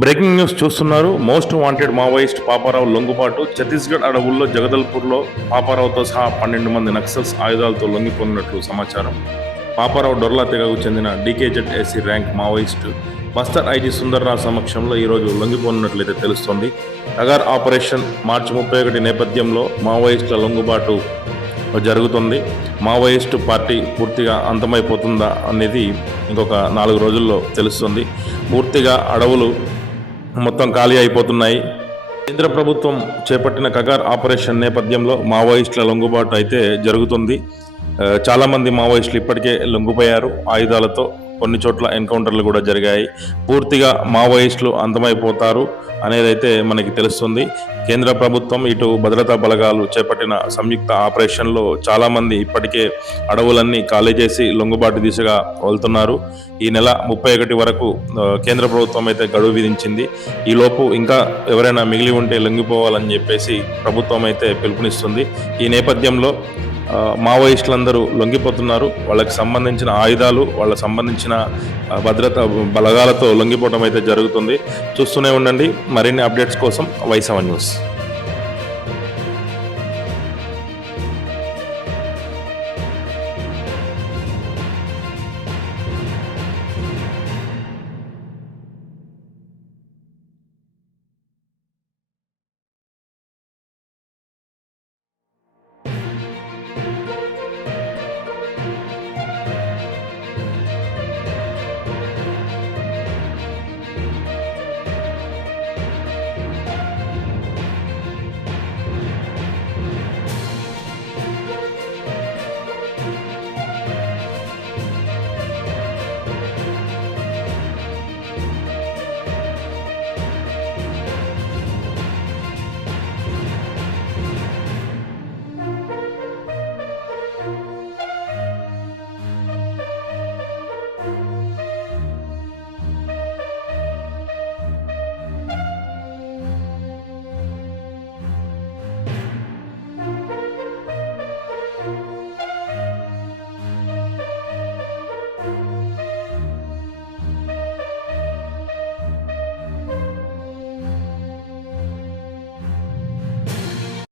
Breaking news చూస్తున్నారు. Most wanted Maoist Paparao లొంగుబాటు. ఛత్తీస్గఢ్ అడవుల్లో జగదల్పూర్లో పాపారావుతో సహా 12 మంది నక్సల్స్ ఆయుధాలతో లొంగిపోనున్నట్లు సమాచారం. పాపారావు డొర్లా తెగకు చెందిన DKZSC rank Maoist Bastar IG Sundar Rao సమక్షంలో ఈరోజు లొంగిపోనున్నట్లయితే తెలుస్తోంది. కగార్ ఆపరేషన్ మార్చి 31 నేపథ్యంలో మావోయిస్టుల లొంగుబాటు జరుగుతుంది. మావోయిస్టు పార్టీ పూర్తిగా అంతమైపోతుందా అనేది ఇంకొక 4 రోజుల్లో తెలుస్తుంది. పూర్తిగా అడవులు మొత్తం ఖాళీ అయిపోతున్నాయి. కేంద్ర ప్రభుత్వం చేపట్టిన కగార్ ఆపరేషన్ నేపథ్యంలో మావోయిస్టుల లొంగుబాటు అయితే జరుగుతుంది. చాలామంది మావోయిస్టులు ఇప్పటికే లొంగిపోయారు ఆయుధాలతో. కొన్ని చోట్ల ఎన్కౌంటర్లు కూడా జరిగాయి. పూర్తిగా మావోయిస్టులు అంతమైపోతారు అనేదైతే మనకి తెలుస్తుంది. కేంద్ర ప్రభుత్వం ఇటు భద్రతా బలగాలు చేపట్టిన సంయుక్త ఆపరేషన్లో చాలామంది ఇప్పటికే అడవులన్నీ ఖాళీ చేసి లొంగుబాటు దిశగా వెళ్తున్నారు. ఈ నెల 31 వరకు కేంద్ర ప్రభుత్వం అయితే గడువు విధించింది. ఈలోపు ఇంకా ఎవరైనా మిగిలి ఉంటే లొంగిపోవాలని చెప్పేసి ప్రభుత్వం అయితే పిలుపునిస్తుంది. ఈ నేపథ్యంలో మావోయిస్టులందరూ లొంగిపోతున్నారు. వాళ్ళకి సంబంధించిన ఆయుధాలు, వాళ్ళకి సంబంధించిన భద్రతా బలగాలతో లొంగిపోవడం అయితే జరుగుతుంది. చూస్తూనే ఉండండి. మరిన్ని అప్డేట్స్ కోసం వై7 న్యూస్.